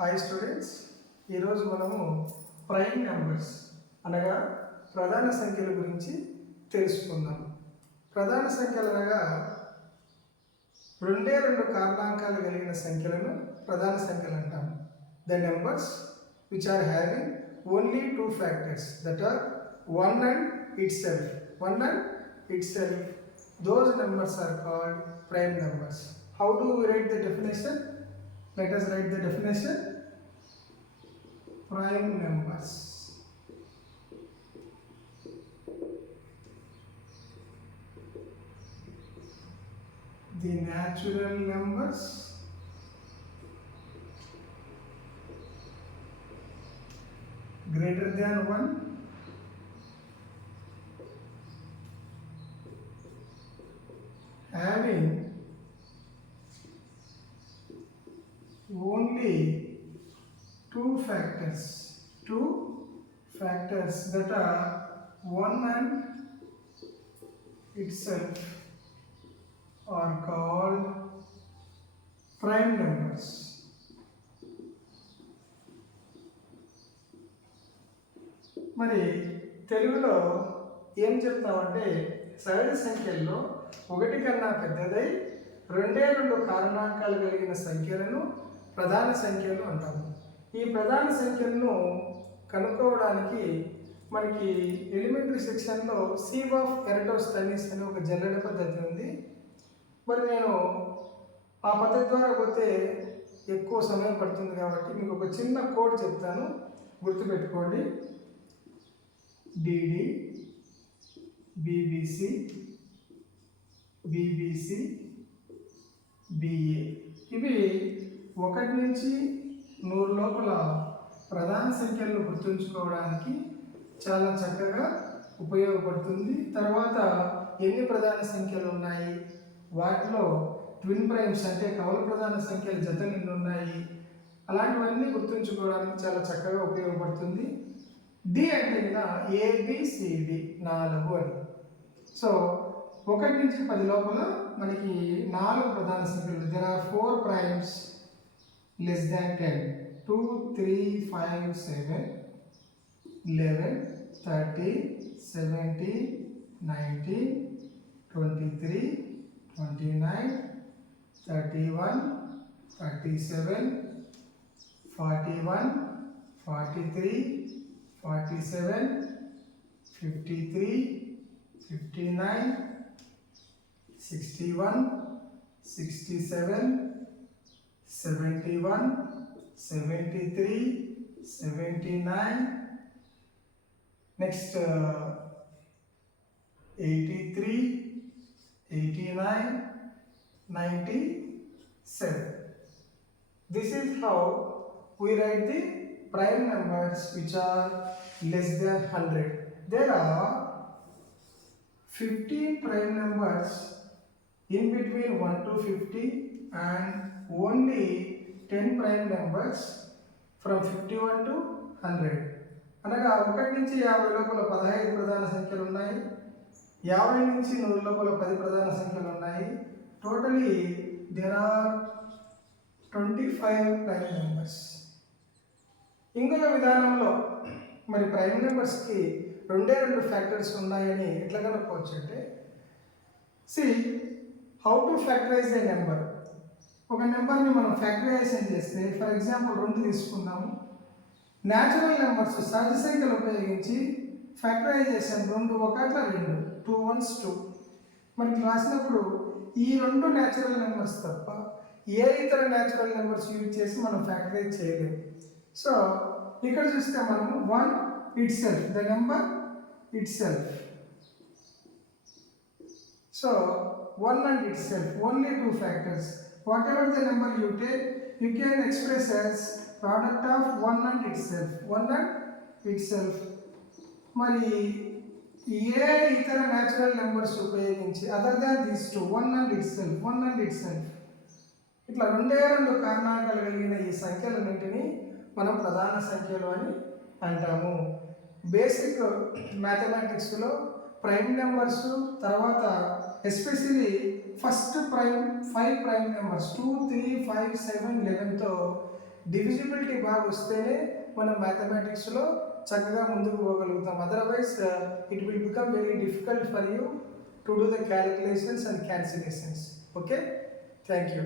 Hi students, ఈరోజు మనము prime numbers అనగా ప్రధాన సంఖ్యల గురించి తెలుసుకుందాం. ప్రధాన సంఖ్యలు అనగా రెండు కారణాంకాలు కలిగిన సంఖ్యలను ప్రధాన సంఖ్యలు అంటాము. The numbers which are having only two factors that are one and itself those numbers are called prime numbers. How do we write the definition? Let us write the definition. Prime numbers. The natural numbers greater than 1 having only two factors that are 1 and itself are called prime numbers. మరి తెలుగులో ఏం చెప్తామంటే సహజ సంఖ్యల్లో ఒకటి కన్నా పెద్దదై రెండు కారణాంకాలు కలిగిన సంఖ్యలను ప్రధాన సంఖ్యలు అంటాము. ఈ ప్రధాన సంఖ్యలను కనుక్కోవడానికి మనకి ఎలిమెంటరీ సెక్షన్లో సీవ్ ఆఫ్ ఎరటోస్థెనీస్ అనే ఒక జల్లెడ పద్ధతి ఉంది. మరి నేను ఆ పద్ధతి ద్వారా పోతే ఎక్కువ సమయం పడుతుంది కాబట్టి మీకు ఒక చిన్న కోడ్ చెప్తాను, గుర్తుపెట్టుకోండి. డిడి, బీబీసీ, బీబీసీ, బిఏ ఇవి 1 నుంచి 100 లోపల ప్రధాన సంఖ్యలను గుర్తుంచుకోవడానికి చాలా చక్కగా ఉపయోగపడుతుంది. తర్వాత ఎన్ని ప్రధాన సంఖ్యలు ఉన్నాయి, వాటిలో ట్విన్ ప్రైమ్స్ అంటే కవల ప్రధాన సంఖ్యల జతలు ఎన్ని ఉన్నాయి, అలాంటివన్నీ గుర్తుంచుకోవడానికి చాలా చక్కగా ఉపయోగపడుతుంది. డి అంటే ఏబిసిడి 4 అని. సో 1 నుంచి 10 లోపల మనకి 4 ప్రధాన సంఖ్యలు. There are 4 primes less than 10. 2, 3, 5, 7, 11, 13, 17, 19, 23, 29, 31, 37, 41, 43, 47, 53, 59, 61, 67, 71, 73, 79, next 83, 89, 97. This is how we write the prime numbers which are less than 100. There are 15 prime numbers in between 1 to 50 and only 10 prime numbers from 51 to 100. అనగా 1 నుంచి 50 లోపల 15 ప్రధాన సంఖ్యలు ఉన్నాయి, 50 నుంచి 100 లోపల 10 ప్రధాన సంఖ్యలు ఉన్నాయి. Totally there are 25 prime numbers. ఇంకొక విధానంలో మరి ప్రైమ్ నెంబర్స్కి 2 ఫ్యాక్టర్స్ ఉన్నాయని ఎట్లా కనుక్కోవచ్చు అంటే, how to factorise A number. ఒక నెంబర్ని మనం ఫ్యాక్టరైజేషన్ చేస్తే, ఫర్ ఎగ్జాంపుల్ 2 తీసుకుందాము. న్యాచురల్ నెంబర్స్ సహజ సంఖ్యలు ఉపయోగించి ఫ్యాక్టరైజేషన్ 2 1 2, 2 1 2 మనకి రాసినప్పుడు ఈ 2 న్యాచురల్ నెంబర్స్ తప్ప ఏ ఇతర న్యాచురల్ నెంబర్స్ యూజ్ చేసి మనం ఫ్యాక్టరైజ్ చేయలేము. సో ఇక్కడ చూస్తే మనము 1 itself, the number itself. So 1 and itself, only 2 factors. Whatever the number you take, you can express as product of 1 and itself. 1 and itself. మరి ఏ ఇతర న్యాచురల్ నెంబర్స్ ఉపయోగించి other than these 2, 1 and itself ఇట్లా 2 కారణాంకాలు కలిగిన ఈ సంఖ్యలన్నింటినీ మనం ప్రధాన సంఖ్యలు అని అంటాము. బేసిక్ మ్యాథమెటిక్స్లో ప్రైమ్ నెంబర్స్ తర్వాత especially first prime 5 prime numbers 2, 3, 5, 7, 11తో డివిజిబిలిటీ బాగా వస్తేనే మనం మ్యాథమెటిక్స్లో చక్కగా ముందుకు పోగలుగుతాం. Otherwise it will become very difficult for you to do the calculations and cancellations. Okay, thank you.